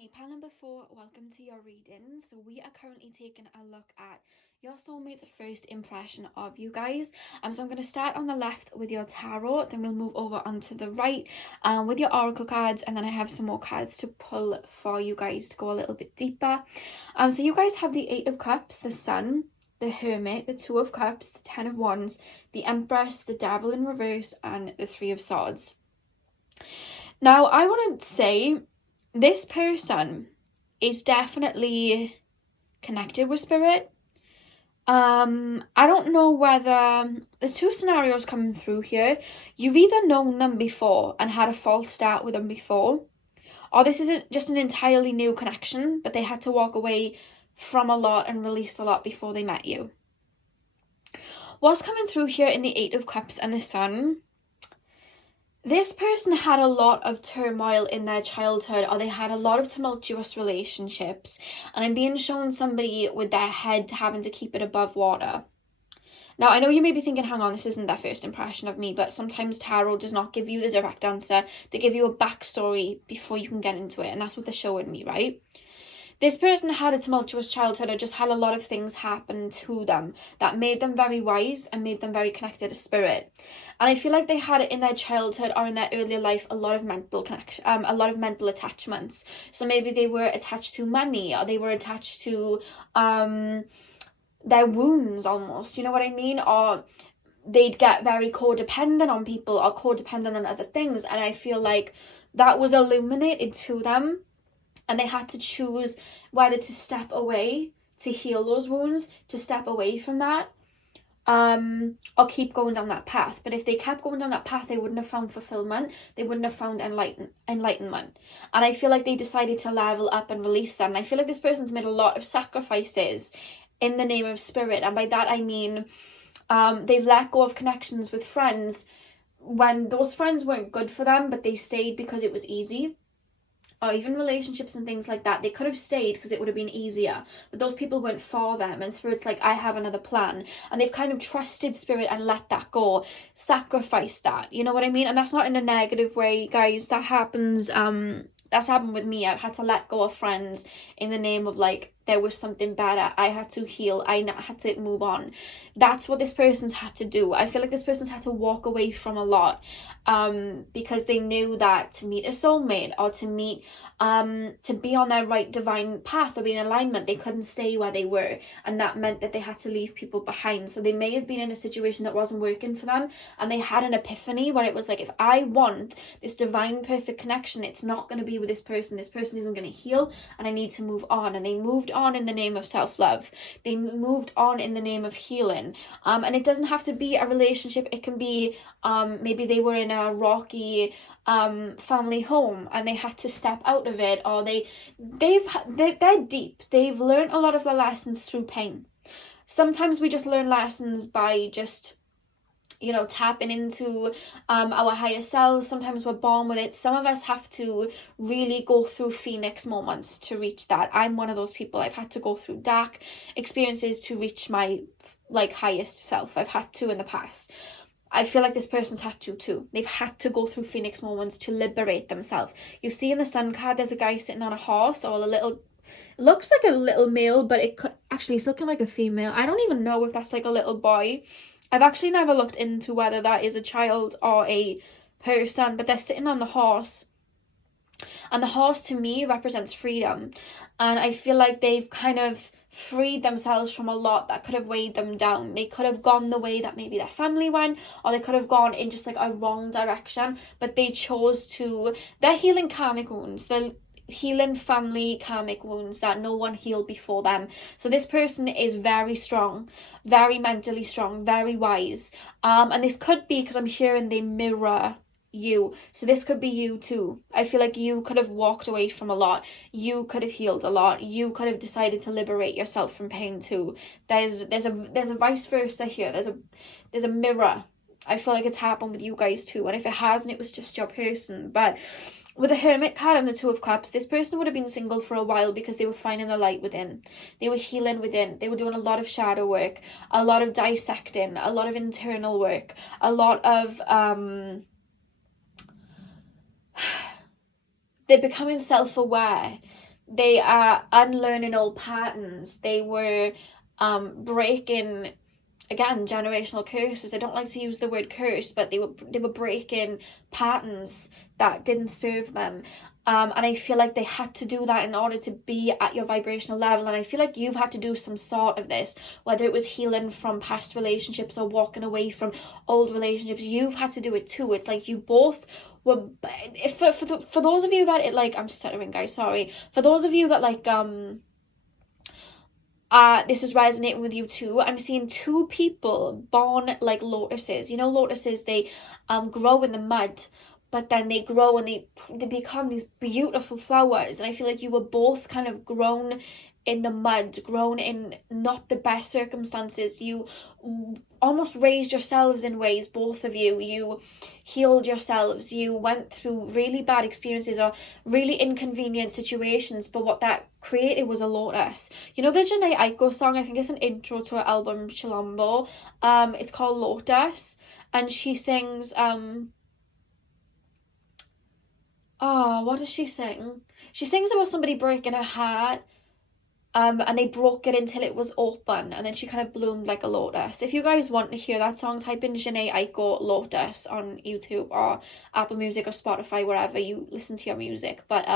Hey pal number 4, welcome to your reading. So we are currently taking a look at your soulmate's first impression of you guys. So I'm going to start on the left with your tarot, then we'll move over onto the right with your oracle cards, and then I have some more cards to pull for you guys to go a little bit deeper. So you guys have the 8 of Cups, the Sun, the Hermit, the 2 of Cups, the 10 of Wands, the Empress, the Devil in reverse, and the 3 of Swords. Now I want to say this person is definitely connected with spirit. I don't know whether there's 2 scenarios coming through here. You've either known them before and had a false start with them before, or this is just an entirely new connection, but they had to walk away from a lot and release a lot before they met you. What's coming through here in the 8 of Cups and the Sun? This person had a lot of turmoil in their childhood, or they had a lot of tumultuous relationships, and I'm being shown somebody with their head having to keep it above water. Now, I know you may be thinking, hang on, this isn't their first impression of me, but sometimes tarot does not give you the direct answer. They give you a backstory before you can get into it, and that's what they're showing me, right? This person had a tumultuous childhood, or just had a lot of things happen to them that made them very wise and made them very connected to spirit. And I feel like they had it in their childhood or in their earlier life a lot of mental connection, a lot of mental attachments. So maybe they were attached to money, or they were attached to their wounds almost, you know what I mean? Or they'd get very codependent on people or codependent on other things. And I feel like that was illuminated to them, and they had to choose whether to step away to heal those wounds, to step away from that, or keep going down that path. But if they kept going down that path, they wouldn't have found fulfillment. They wouldn't have found enlightenment. And I feel like they decided to level up and release that. And I feel like this person's made a lot of sacrifices in the name of spirit. And by that I mean they've let go of connections with friends when those friends weren't good for them, but they stayed because it was easy. Or even relationships and things like that, they could have stayed because it would have been easier, but those people weren't for them, and spirit's like, I have another plan, and they've kind of trusted spirit and let that go, sacrificed that, you know what I mean? And that's not in a negative way, guys. That happens, that's happened with me. I've had to let go of friends in the name of, like, there was something better. I had to heal. I had to move on. That's what this person's had to do. I feel like this person's had to walk away from a lot because they knew that to meet a soulmate, or to meet to be on their right divine path or be in alignment, they couldn't stay where they were, and that meant that they had to leave people behind. So they may have been in a situation that wasn't working for them, and they had an epiphany where it was like, if I want this divine perfect connection, it's not going to be with this person. This person isn't going to heal, and I need to move on. And they moved on in the name of self-love. They moved on in the name of healing. And it doesn't have to be a relationship. It can be maybe they were in a rocky family home and they had to step out of it, or they're deep. They've learned a lot of their lessons through pain. Sometimes we just learn lessons by just, you know, tapping into our higher selves. Sometimes we're born with it. Some of us have to really go through phoenix moments to reach that. I'm one of those people. I've had to go through dark experiences to reach my highest self. I've had to in the past. I feel like this person's had to too. They've had to go through phoenix moments to liberate themselves. You see in the Sun card, there's a guy sitting on a horse, or a little, looks like a little male, but it could, actually it's looking like a female. I don't even know if that's like a little boy. I've actually never looked into whether that is a child or a person, but they're sitting on the horse. And the horse to me represents freedom. And I feel like they've kind of freed themselves from a lot that could have weighed them down. They could have gone the way that maybe their family went, or they could have gone in just like a wrong direction, but they chose to, they're healing karmic wounds. They're healing family karmic wounds that no one healed before them. So this person is very strong, very mentally strong, very wise. And this could be because I'm hearing they mirror you. So this could be you too. I feel like you could have walked away from a lot. You could have healed a lot. You could have decided to liberate yourself from pain too. There's a vice versa here. There's a mirror. I feel like it's happened with you guys too. And if it hasn't, it was just your person. But with the Hermit card and the 2 of Cups, this person would have been single for a while because they were finding the light within. They were healing within. They were doing a lot of shadow work, a lot of dissecting, a lot of internal work, a lot of they're becoming self-aware. they are unlearning old patterns. They were breaking, again, generational curses. I don't like to use the word curse, but they were breaking patterns that didn't serve them. And I feel like they had to do that in order to be at your vibrational level. And I feel like you've had to do some sort of this, whether it was healing from past relationships or walking away from old relationships. You've had to do it too. It's like you both were. For those of you that it like, I'm stuttering, guys. Sorry. For those of you that like this is resonating with you too. I'm seeing two people born like lotuses. You know, lotuses, they grow in the mud, but then they grow and they become these beautiful flowers. And I feel like you were both kind of grown in the mud, grown in not the best circumstances. You almost raised yourselves in ways, both of you. You healed yourselves. You went through really bad experiences or really inconvenient situations, but what that created was a lotus. You know the Janae Aiko song? I think it's an intro to her album Chilombo. It's called Lotus, and she sings oh, what does she sing? She sings about somebody breaking her heart, and they broke it until it was open, and then she kind of bloomed like a lotus. If you guys want to hear that song, type in Janae Aiko Lotus on YouTube or Apple Music or Spotify, wherever you listen to your music. But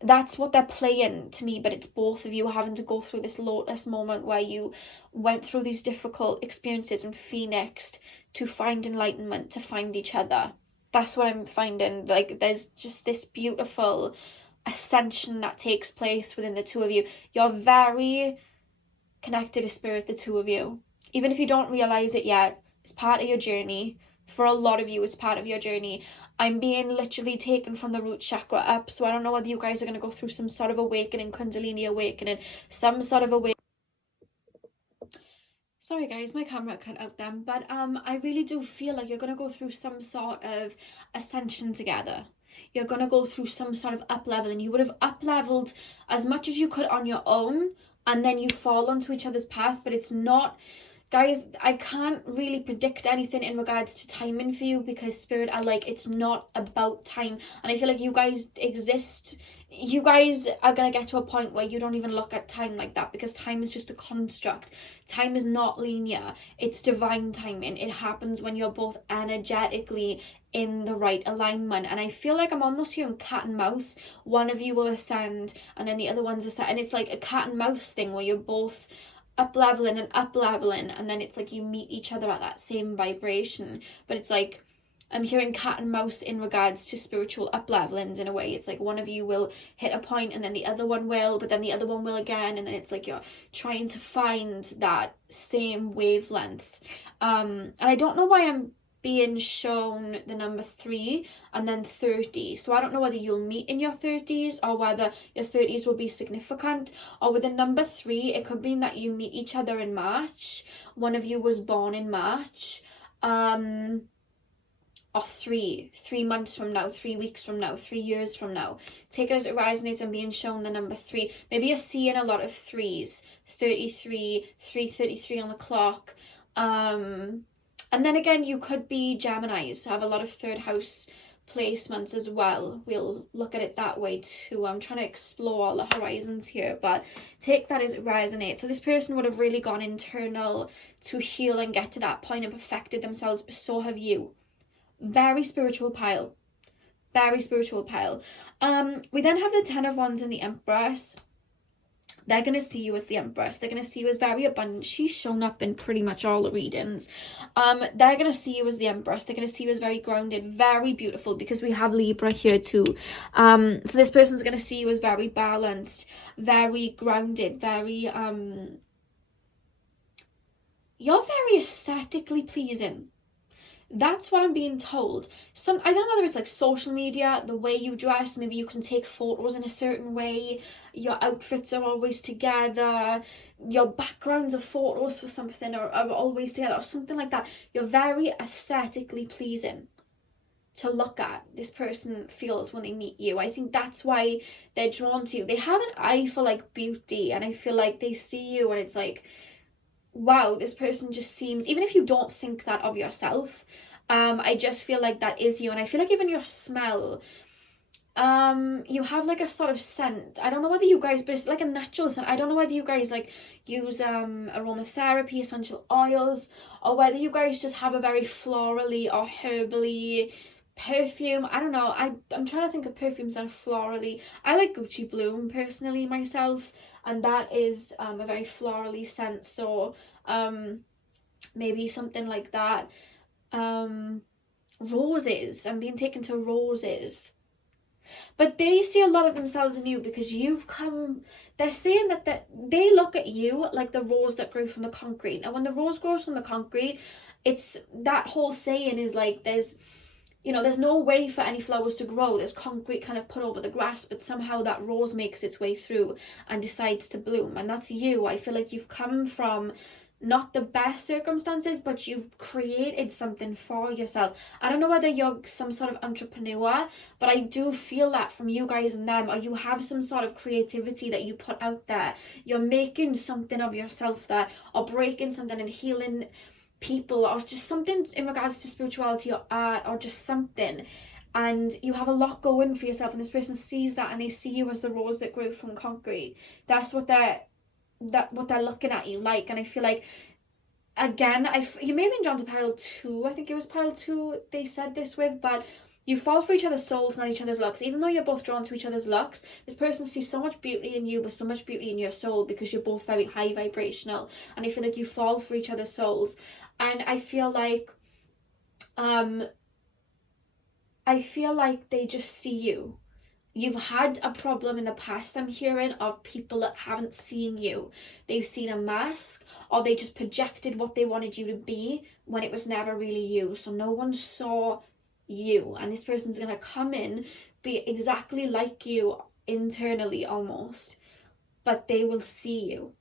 that's what they're playing to me. But it's both of you having to go through this lotus moment where you went through these difficult experiences and phoenixed to find enlightenment, to find each other. That's what I'm finding. Like, there's just this beautiful ascension that takes place within the two of you. You're very connected to spirit, the two of you. Even if you don't realize it yet, it's part of your journey. For a lot of you, it's part of your journey. I'm being literally taken from the root chakra up, so I don't know whether you guys are going to go through some sort of awakening, Kundalini awakening, some sort of awakening. Sorry guys, my camera cut out then, but I really do feel like you're going to go through some sort of ascension together. You're going to go through some sort of up level, and you would have up leveled as much as you could on your own, and then you fall onto each other's path. But it's not, guys, I can't really predict anything in regards to timing for you, because spirit are like, it's not about time. And I feel like you guys are going to get to a point where you don't even look at time like that, because time is just a construct. Time is not linear. It's divine timing. It happens when you're both energetically in the right alignment. And I feel like I'm almost hearing cat and mouse. One of you will ascend and then the other one's ascend, and it's like a cat and mouse thing where you're both up leveling, and then it's like you meet each other at that same vibration. But it's like I'm hearing cat and mouse in regards to spiritual up levelings in a way. It's like one of you will hit a point and then the other one will, but then the other one will again, and then it's like you're trying to find that same wavelength. And I don't know why I'm being shown the number 3 and then 30. So I don't know whether you'll meet in your 30s or whether your 30s will be significant. Or with the number 3, it could mean that you meet each other in March. One of you was born in March. Or 3 months from now, 3 weeks from now, 3 years from now. Take it as it resonates. I'm being shown the number 3. Maybe you're seeing a lot of 3s. 33, 3:33 on the clock. And then again, you could be Geminis, have a lot of third house placements as well. We'll look at it that way too. I'm trying to explore all the horizons here, but take that as it resonates. So this person would have really gone internal to heal and get to that point and perfected themselves, but so have you. Very spiritual pile. Very spiritual pile. We then have the Ten of Wands and the Empress. They're going to see you as the Empress. They're going to see you as very abundant. She's shown up in pretty much all the readings. They're going to see you as the Empress. They're going to see you as very grounded, very beautiful, because we have Libra here too. So this person's going to see you as very balanced, very grounded, very... You're very aesthetically pleasing. That's what I'm being told. I don't know whether it's like social media, the way you dress, maybe you can take photos in a certain way, your outfits are always together, your backgrounds of photos for something are always together, or something like that. You're very aesthetically pleasing to look at, this person feels, when they meet you. I think that's why they're drawn to you. They have an eye for like beauty, and I feel like they see you and it's like, wow, this person just seems, even if you don't think that of yourself, I just feel like that is you. And I feel like even your smell, You have like a sort of scent. I don't know whether you guys, but it's like a natural scent. I don't know whether you guys like use aromatherapy, essential oils, or whether you guys just have a very florally or herbally perfume. I don't know. I'm trying to think of perfumes that are florally. I like Gucci Bloom personally myself, and that is a very florally scent. So maybe something like that. Roses. I'm being taken to roses. But they see a lot of themselves in you because you've come. They're saying that they look at you like the rose that grew from the concrete. And when the rose grows from the concrete, it's that whole saying is like there's no way for any flowers to grow. There's concrete kind of put over the grass, but somehow that rose makes its way through and decides to bloom. And that's you. I feel like you've come from not the best circumstances, but you've created something for yourself. I don't know whether you're some sort of entrepreneur, but I do feel that from you guys and them, or you have some sort of creativity that you put out there. You're making something of yourself there, or breaking something and healing people, or just something in regards to spirituality or art, or just something. And you have a lot going for yourself, and this person sees that and they see you as the rose that grew from concrete. That's what they're looking at you like. And I feel like, again, you may have been drawn to pile 2. I think it was pile 2 they said this with, but you fall for each other's souls, not each other's looks. Even though you're both drawn to each other's looks, this person sees so much beauty in you, but so much beauty in your soul, because you're both very high vibrational. And I feel like you fall for each other's souls. And I feel like they just see you. You've had a problem in the past, I'm hearing, of people that haven't seen you. They've seen a mask, or they just projected what they wanted you to be when it was never really you. So no one saw you. And this person's going to come in, be exactly like you internally almost, but they will see you.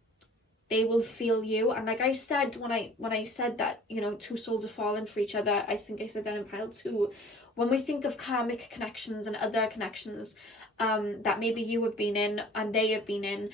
They will feel you. And like I said, when I said that, 2 souls are falling for each other, I think I said that in pile 2. When we think of karmic connections and other connections that maybe you have been in and they have been in,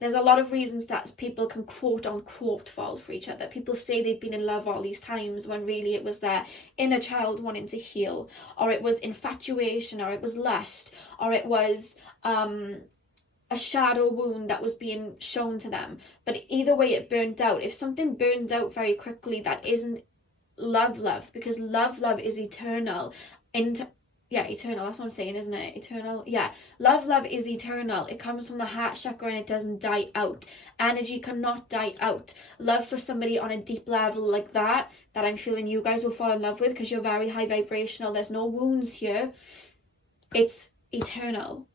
there's a lot of reasons that people can quote unquote fall for each other. People say they've been in love all these times when really it was their inner child wanting to heal, or it was infatuation, or it was lust, or it was a shadow wound that was being shown to them. But either way, it burned out. If something burned out very quickly, that isn't love, because love is eternal. Eternal, that's what I'm saying, isn't it? Eternal. Yeah, love is eternal. It comes from the heart chakra and it doesn't die out. Energy cannot die out. Love for somebody on a deep level like that I'm feeling you guys will fall in love with, because you're very high vibrational. There's no wounds here. It's eternal,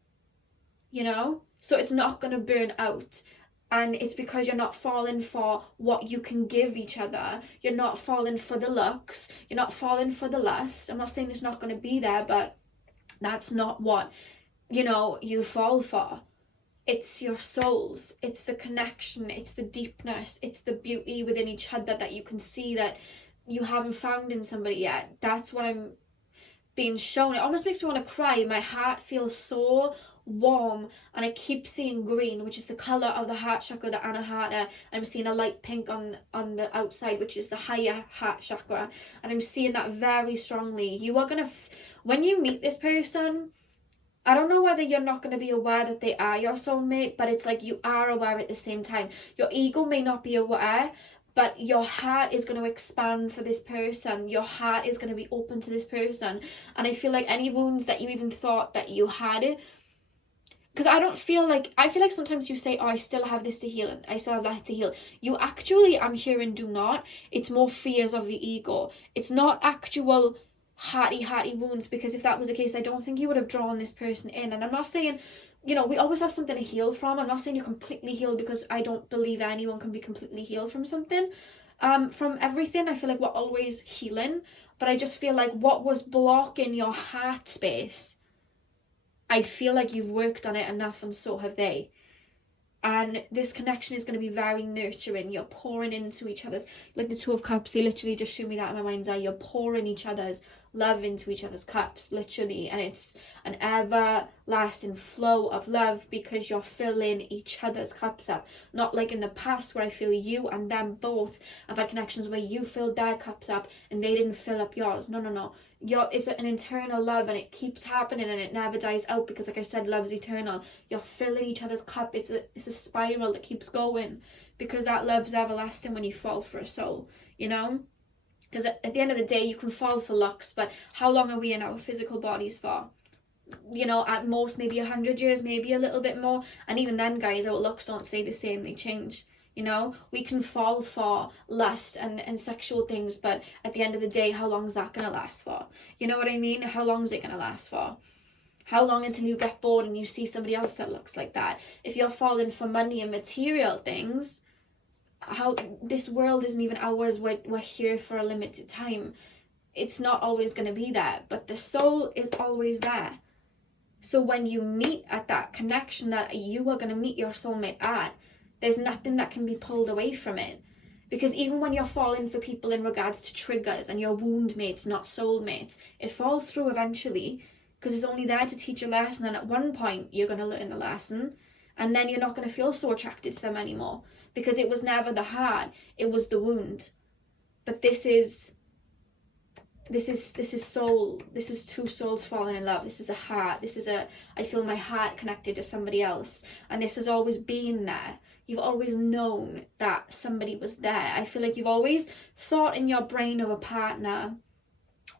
so it's not going to burn out. And it's because you're not falling for what you can give each other. You're not falling for the looks. You're not falling for the lust. I'm not saying it's not going to be there, but that's not what, you fall for. It's your souls. It's the connection. It's the deepness. It's the beauty within each other that you can see that you haven't found in somebody yet. That's what I'm being shown. It almost makes me want to cry. My heart feels so warm, and I keep seeing green, which is the color of the heart chakra, the anahata, and I'm seeing a light pink on the outside, which is the higher heart chakra, and I'm seeing that very strongly. You are gonna when you meet this person, I don't know whether you're not going to be aware that they are your soulmate, but it's like you are aware at the same time. Your ego may not be aware, but your heart is going to expand for this person. Your heart is going to be open to this person. And I feel like any wounds that you even thought that you had, because I feel like sometimes you say, oh, I still have this to heal and I still have that to heal. You actually, I'm hearing, do not. It's more fears of the ego. It's not actual hearty wounds, because if that was the case, I don't think you would have drawn this person in. And I'm not saying, we always have something to heal from. I'm not saying you're completely healed, because I don't believe anyone can be completely healed from something. From everything, I feel like we're always healing. But I just feel like what was blocking your heart space, I feel like you've worked on it enough, and so have they. And this connection is going to be very nurturing. You're pouring into each other's, like the Two of Cups, they literally just show me that in my mind's eye. You're pouring each other's love into each other's cups, literally, and it's an everlasting flow of love because you're filling each other's cups up. Not like in the past where I feel you and them both have had connections where you filled their cups up and they didn't fill up yours. No. It's an internal love, and it keeps happening and it never dies out because, like I said, love's eternal. You're filling each other's cup. It's a spiral that keeps going because that love's everlasting when you fall for a soul, you know? Because at the end of the day, you can fall for looks, but how long are we in our physical bodies for? You know, at most maybe 100 years, maybe a little bit more. And even then, guys, our looks don't stay the same, they change. You know, we can fall for lust and sexual things, but at the end of the day, how long is that going to last for? You know what I mean? How long is it going to last for? How long until you get bored and you see somebody else that looks like that? If you're falling for money and material things, how this world isn't even ours. We're here for a limited time. It's not always going to be there, but the soul is always there. So when you meet at that connection that you are going to meet your soulmate at, there's nothing that can be pulled away from it. Because even when you're falling for people in regards to triggers and your wound mates, not soulmates, it falls through eventually because it's only there to teach a lesson, and at one point you're going to learn the lesson, and then you're not going to feel so attracted to them anymore because it was never the heart, it was the wound. But this is soul. This is two souls falling in love. This is a heart. I feel my heart connected to somebody else, and this has always been there. You've always known that somebody was there. I feel like you've always thought in your brain of a partner,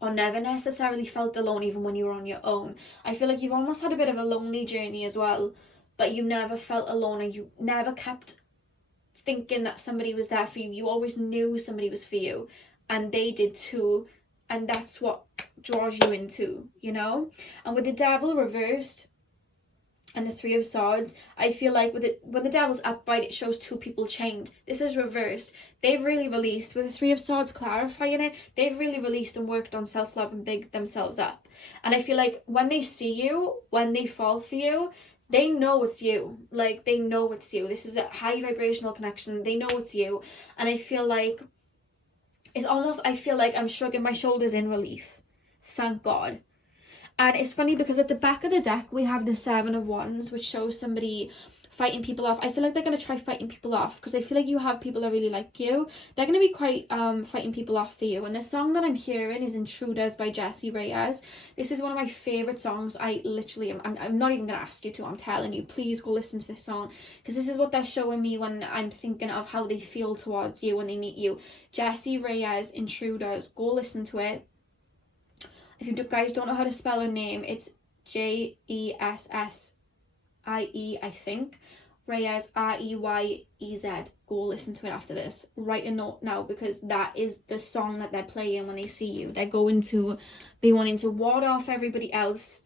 or never necessarily felt alone even when you were on your own. I feel like you've almost had a bit of a lonely journey as well, but you never felt alone, and you never kept thinking that somebody was there for you. You always knew somebody was for you, and they did too, and that's what draws you into, you know? And with the Devil reversed and the Three of Swords, I feel like when the Devil's upright, it shows two people chained. This is reversed. They've really released, with the Three of Swords clarifying it, they've really released and worked on self-love and bigged themselves up. And I feel like when they see you, when they fall for you, they know it's you. Like, they know it's you. This is a high vibrational connection. They know it's you. And I feel like I feel like I'm shrugging my shoulders in relief. Thank God. And it's funny because at the back of the deck, we have the Seven of Wands, which shows somebody fighting people off. I feel like they're going to try fighting people off because I feel like you have people that really like you. They're going to be quite fighting people off for you. And the song that I'm hearing is Intruders by Jessie Reyez. This is one of my favourite songs. I'm not even going to ask you to. I'm telling you, please go listen to this song because this is what they're showing me when I'm thinking of how they feel towards you when they meet you. Jessie Reyez, Intruders. Go listen to it. If you guys don't know how to spell her name, it's Jessie, I think. Reyez, Reyez. Go listen to it after this. Write a note now because that is the song that they're playing when they see you. They're going to be wanting to ward off everybody else.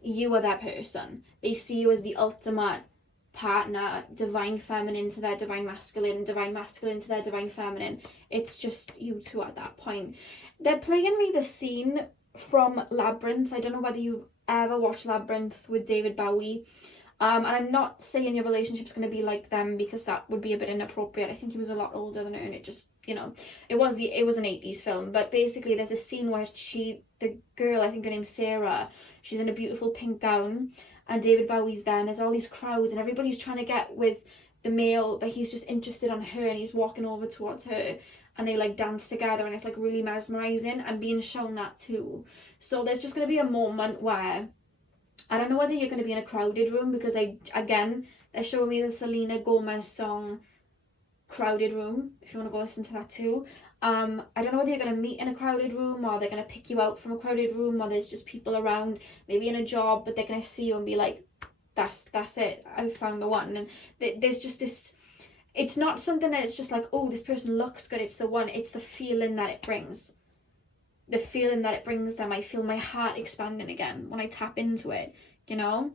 You are that person. They see you as the ultimate partner, divine feminine to their divine masculine to their divine feminine. It's just you two at that point. They're playing me the scene from Labyrinth. I don't know whether you've ever watched Labyrinth with David Bowie. And I'm not saying your relationship's going to be like them because that would be a bit inappropriate. I think he was a lot older than her, and it just, you know, it was an 80s film. But basically there's a scene where the girl, I think her name's Sarah, she's in a beautiful pink gown, and David Bowie's there, and there's all these crowds, and everybody's trying to get with the male, but he's just interested on her, and he's walking over towards her, and they like dance together, and it's like really mesmerizing, and being shown that too. So there's just going to be a moment where I don't know whether you're going to be in a crowded room, because they're showing me the Selena Gomez song Crowded Room, if you want to go listen to that too. I don't know whether you're going to meet in a crowded room, or they're going to pick you out from a crowded room, or there's just people around, maybe in a job, but they're going to see you and be like, that's it, I found the one. And there's just this, it's not something that it's just like, oh, this person looks good, it's the one. It's the feeling that it brings. The feeling that it brings them. I feel my heart expanding again when I tap into it, you know.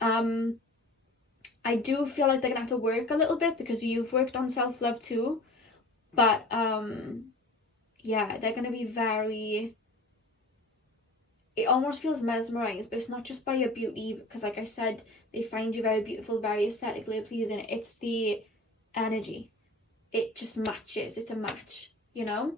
I do feel like they're gonna have to work a little bit because you've worked on self-love too, but yeah, they're gonna be very, it almost feels mesmerized, but it's not just by your beauty, because like I said, they find you very beautiful, very aesthetically pleasing. It's the energy, it just matches. It's a match, you know.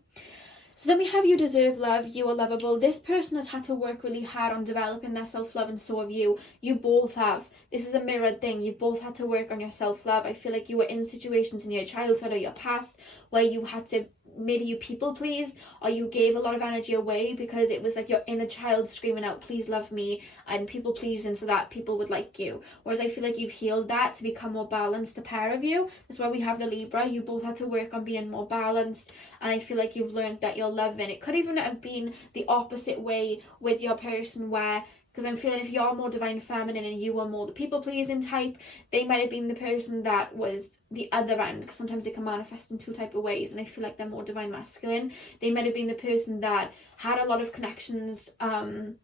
So then we have you deserve love, you are lovable. This person has had to work really hard on developing their self-love, and so have you. You both have. This is a mirrored thing. You've both had to work on your self-love. I feel like you were in situations in your childhood or your past where you had to, maybe you people pleased, or you gave a lot of energy away because it was like your inner child screaming out, please love me, and people pleasing so that people would like you. Whereas I feel like you've healed that to become more balanced, the pair of you. That's why we have the Libra. You both had to work on being more balanced, and I feel like you've learned that you're loving. It could even have been the opposite way with your person, where, because I'm feeling if you're more divine feminine and you were more the people pleasing type, they might have been the person that was the other end, because sometimes they can manifest in two type of ways, and I feel like they're more divine masculine. They might have been the person that had a lot of connections and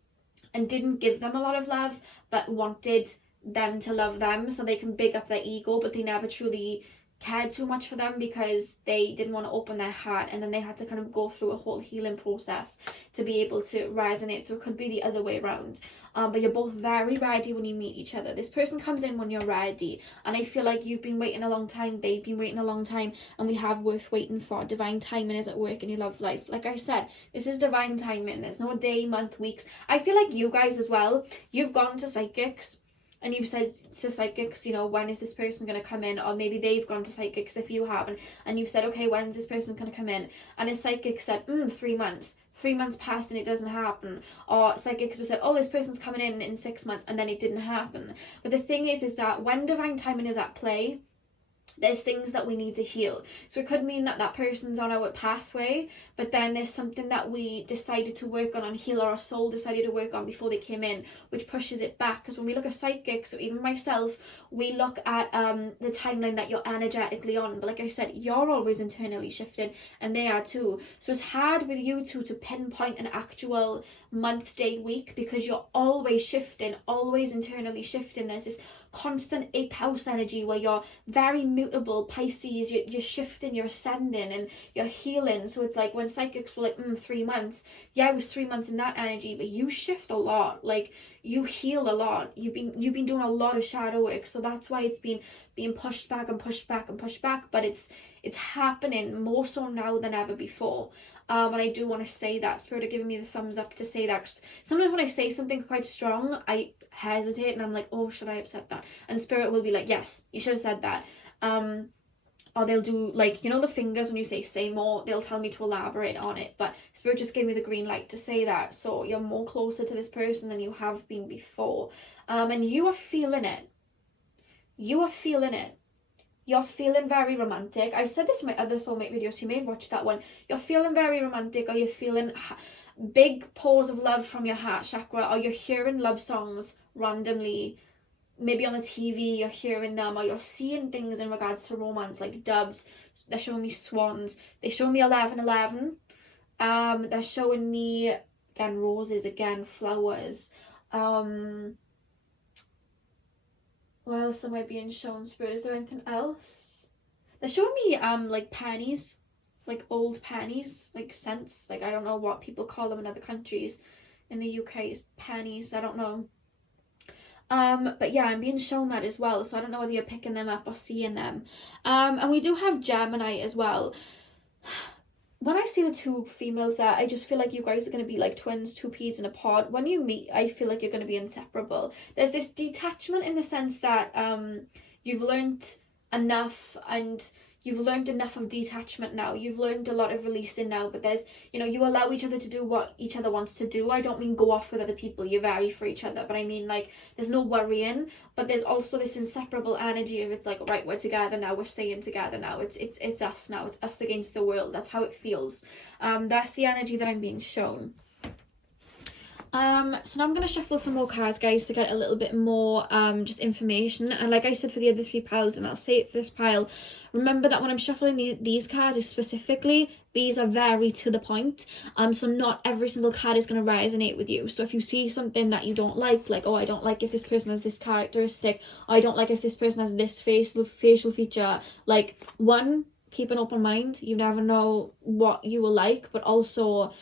didn't give them a lot of love, but wanted them to love them so they can big up their ego, but they never truly cared too much for them because they didn't want to open their heart, and then they had to kind of go through a whole healing process to be able to resonate. So it could be the other way around. But you're both very ready when you meet each other. This person comes in when you're ready, and I feel like you've been waiting a long time, they've been waiting a long time, and we have worth waiting for. Divine timing is at work in your love life. Like I said, this is divine timing. There's no day, month, weeks. I feel like you guys as well, you've gone to psychics and you've said to psychics, you know, when is this person going to come in? Or maybe they've gone to psychics if you haven't, and you've said, okay, when's this person going to come in? And a psychic said, 3 months. 3 months passed and it doesn't happen. Or psychics have said, oh, this person's coming in 6 months, and then it didn't happen. But the thing is that when divine timing is at play, there's things that we need to heal. So it could mean that that person's on our pathway, but then there's something that we decided to work on and heal, or our soul decided to work on before they came in, which pushes it back. Because when we look at psychics, or even myself, we look at the timeline that you're energetically on. But like I said, you're always internally shifting, and they are too. So it's hard with you two to pinpoint an actual month, day, week, because you're always shifting, always internally shifting. There's this constant 8th house energy where you're very mutable. Pisces, you're shifting, you're ascending, and you're healing. So it's like when psychics were like 3 months, yeah, it was 3 months in that energy, but you shift a lot. Like, you heal a lot. You've been doing a lot of shadow work, so that's why it's been being pushed back and pushed back and pushed back. But it's happening more so now than ever before. And I do want to say that. Spirit are giving me the thumbs up to say that. Sometimes when I say something quite strong, I hesitate and I'm like, oh, should I have said that? And Spirit will be like, yes, you should have said that. Or they'll do, like, you know, the fingers when you say more, they'll tell me to elaborate on it. But Spirit just gave me the green light to say that. So you're more closer to this person than you have been before. And you are feeling it. You are feeling it. You're feeling very romantic. I've said this in my other soulmate video, so you may have watched that one. You're feeling very romantic, or you're feeling big pause of love from your heart chakra, or you're hearing love songs randomly. Maybe on the TV you're hearing them, or you're seeing things in regards to romance, like doves. They're showing me swans. They show me 1111. They're showing me, again, roses, again, flowers. What else am I being shown, Spirit? Is there anything else? They're showing me like pennies, like old pennies, like cents. Like, I don't know what people call them in other countries. In the UK it's pennies, I don't know. But yeah, I'm being shown that as well, so I don't know whether you're picking them up or seeing them. And we do have Gemini as well. When I see the two females there, I just feel like you guys are going to be like twins, two peas in a pod. When you meet, I feel like you're going to be inseparable. There's this detachment in the sense that you've learned enough, and you've learned enough of detachment now. You've learned a lot of releasing now, but there's, you know, you allow each other to do what each other wants to do. I don't mean go off with other people, you vary for each other, but I mean, like, there's no worrying, but there's also this inseparable energy of, it's like, right, we're together now, we're staying together now, it's us now, it's us against the world. That's how it feels. That's the energy that I'm being shown. So now I'm going to shuffle some more cards, guys, to get a little bit more just information. And like I said for the other 3 piles, and I'll say it for this pile, remember that when I'm shuffling these cards specifically, these are very to the point. So not every single card is going to resonate with you. So if you see something that you don't like, oh, I don't like if this person has this characteristic, I don't like if this person has this facial feature, like, one, keep an open mind. You never know what you will like, but also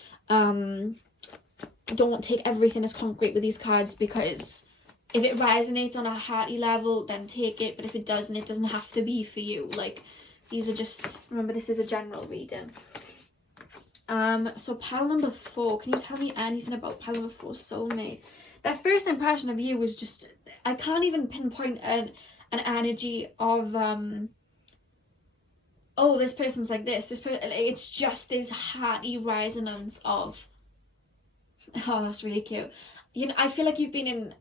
don't take everything as concrete with these cards, because if it resonates on a hearty level, then take it, but if it doesn't, it doesn't have to be for you. Like, these are just, remember, this is a general reading. So pile number 4, can you tell me anything about pile number 4 soulmate? Their first impression of you was just, I can't even pinpoint an energy of oh, this person's like this it's just this hearty resonance of, oh, that's really cute. You know, I feel like you've been in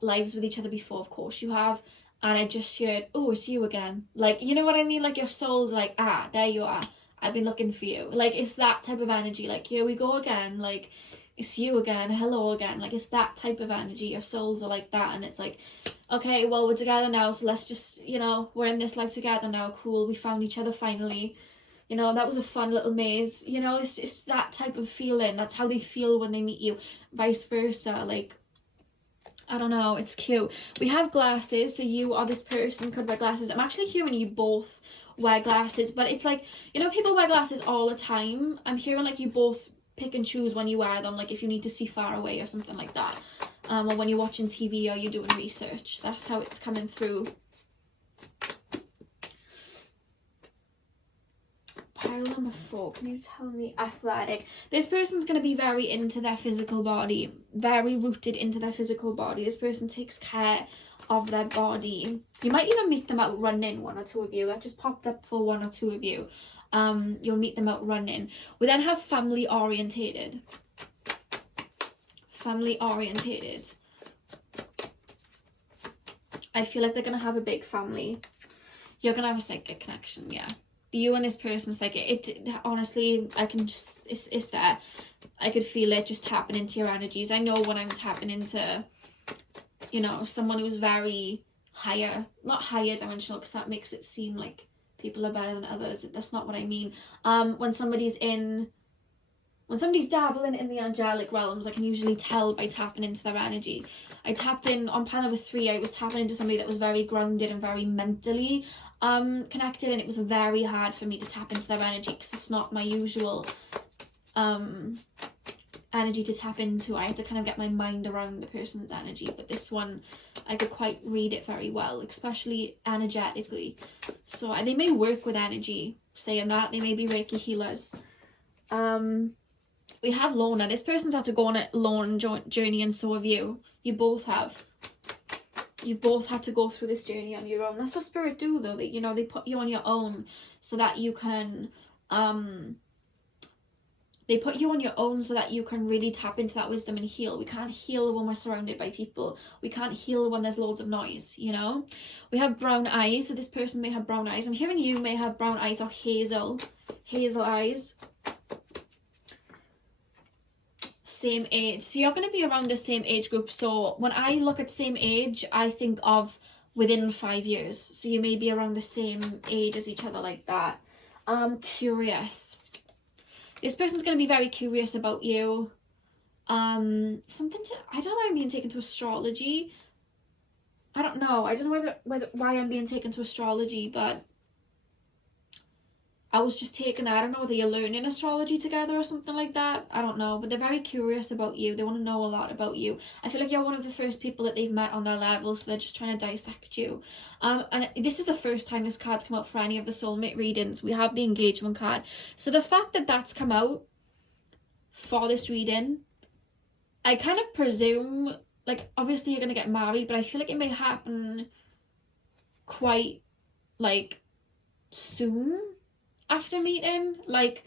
lives with each other before, of course you have, and I just shared, oh, it's you again. Like, you know what I mean? Like, your soul's like, ah, there you are. I've been looking for you. Like, it's that type of energy. Like, here we go again. Like, it's you again. Hello again. Like, it's that type of energy. Your souls are like that. And it's like, okay, well, we're together now. So let's just, you know, we're in this life together now. Cool. We found each other finally. You know, that was a fun little maze. You know, it's that type of feeling. That's how they feel when they meet you. Vice versa. Like, I don't know, it's cute. We have glasses, so you or this person could wear glasses. I'm actually hearing you both wear glasses, but it's like, you know, people wear glasses all the time. I'm hearing like you both pick and choose when you wear them, like if you need to see far away or something like that, or when you're watching TV or you're doing research. That's how it's coming through. Pile number 4, can you tell me athletic? This person's going to be very into their physical body, very rooted into their physical body. This person takes care of their body. You might even meet them out running, 1 or 2 of you. That just popped up for 1 or 2 of you. You'll meet them out running. We then have family orientated. Family orientated. I feel like they're going to have a big family. You're going to have a psychic connection, yeah. You and this person's like, it honestly, I can just, it's there. I could feel it just tapping into your energies. I know when I'm tapping into, you know, someone who's very not higher dimensional, because that makes it seem like people are better than others. That's not what I mean. When somebody's dabbling in the angelic realms, I can usually tell by tapping into their energy. I tapped in on pile number 3. I was tapping into somebody that was very grounded and very mentally connected, and it was very hard for me to tap into their energy because it's not my usual energy to tap into. I had to kind of get my mind around the person's energy, but this one I could quite read it very well, especially energetically. So they may work with energy, saying that they may be Reiki healers. We have Lorna. This person's had to go on a lone journey, and so have you. You both have. You both had to go through this journey on your own. That's what spirit do, though. That, you know, they put you on your own so that you can they put you on your own so that you can really tap into that wisdom and heal. We can't heal when we're surrounded by people. We can't heal when there's loads of noise, you know. We have brown eyes, so this person may have brown eyes. I'm hearing you may have brown eyes or hazel eyes. Same age, so you're going to be around the same age group. So when I look at same age, I think of within 5 years, so you may be around the same age as each other, like that. Curious. This person's going to be very curious about you. I don't know why I'm being taken to astrology. I don't know why I'm being taken to astrology, but I was just taken, I don't know whether you're learning astrology together or something like that. I don't know, but they're very curious about you. They want to know a lot about you. I feel like you're one of the first people that they've met on their level, so they're just trying to dissect you. And this is the first time this card's come out for any of the soulmate readings. We have the engagement card. So the fact that that's come out for this reading, I kind of presume, like, obviously you're going to get married, but I feel like it may happen quite, like, soon after meeting. Like,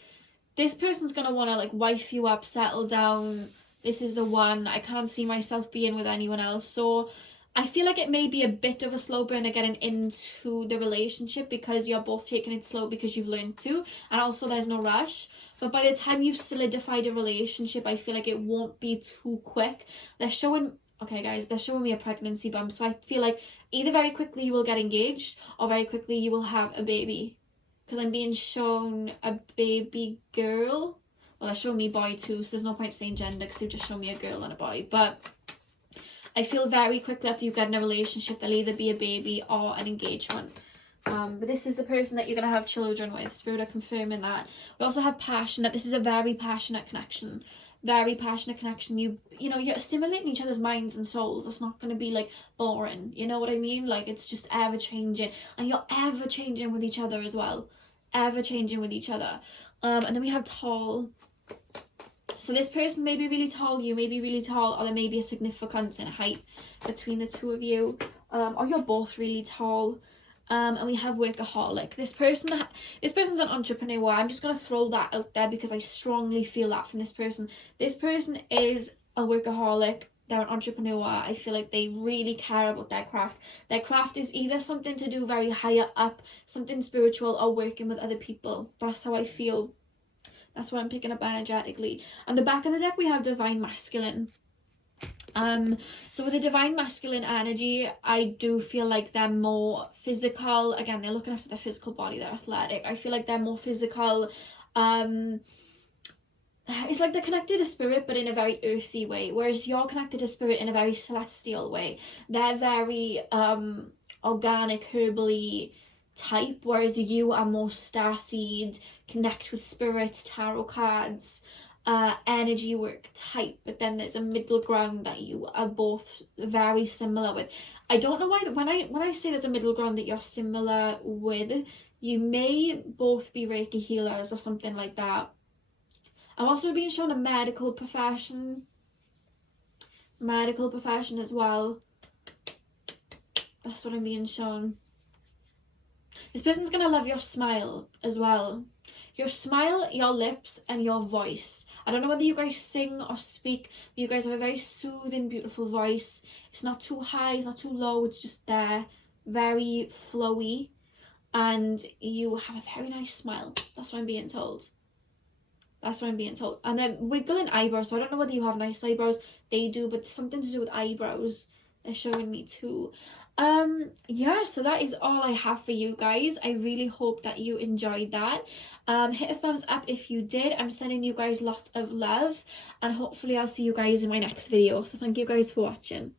this person's gonna want to, like, wife you up, settle down. This is the one. I can't see myself being with anyone else. So I feel like it may be a bit of a slow burner getting into the relationship, because you're both taking it slow because you've learned to, and also there's no rush. But by the time you've solidified a relationship, I feel like it won't be too quick. They're showing me a pregnancy bump, so I feel like either very quickly you will get engaged, or very quickly you will have a baby. Because I'm being shown a baby girl. Well, they're showing me boy too, so there's no point saying gender because they've just shown me a girl and a boy. But I feel very quickly after you get in a relationship, there'll either be a baby or an engagement. But this is the person that you're going to have children with. Spirit are confirming that. We also have passionate. This is a very passionate connection. Very passionate connection. You know, you're stimulating each other's minds and souls. It's not going to be, like, boring. You know what I mean? Like, it's just ever changing. And you're ever changing with each other as well. ever changing with each other. And then we have tall. So this person may be really tall, you may be really tall, or there may be a significance in height between the two of you, or you're both really tall. And we have workaholic. This person's an entrepreneur. I'm just going to throw that out there because I strongly feel that from this person. This person is a workaholic. They're an entrepreneur. I feel like they really care about their craft. Their craft is either something to do very higher up, something spiritual, or working with other people. That's how I feel. That's what I'm picking up energetically. On the back of the deck, we have divine masculine. So with the divine masculine energy, I do feel like they're more physical. Again, they're looking after their physical body, they're athletic. I feel like they're more physical. It's like they're connected to spirit, but in a very earthy way, whereas you're connected to spirit in a very celestial way. They're very organic, herbally type, whereas you are more starseed, connect with spirits, tarot cards, energy work type. But then there's a middle ground that you are both very similar with. I don't know why when I say there's a middle ground that you're similar with, you may both be Reiki healers or something like that. I'm also being shown a medical profession as well. That's what I'm being shown. This person's gonna love your smile as well. Your smile, your lips, and your voice. I don't know whether you guys sing or speak, but you guys have a very soothing, beautiful voice. It's not too high, it's not too low, it's just there. Very flowy. And you have a very nice smile. That's what I'm being told. That's what I'm being told. And then wiggling eyebrows. So I don't know whether you have nice eyebrows. They do, but something to do with eyebrows. They're showing me too. Yeah, so that is all I have for you guys. I really hope that you enjoyed that. Hit a thumbs up if you did. I'm sending you guys lots of love, and hopefully I'll see you guys in my next video. So thank you guys for watching.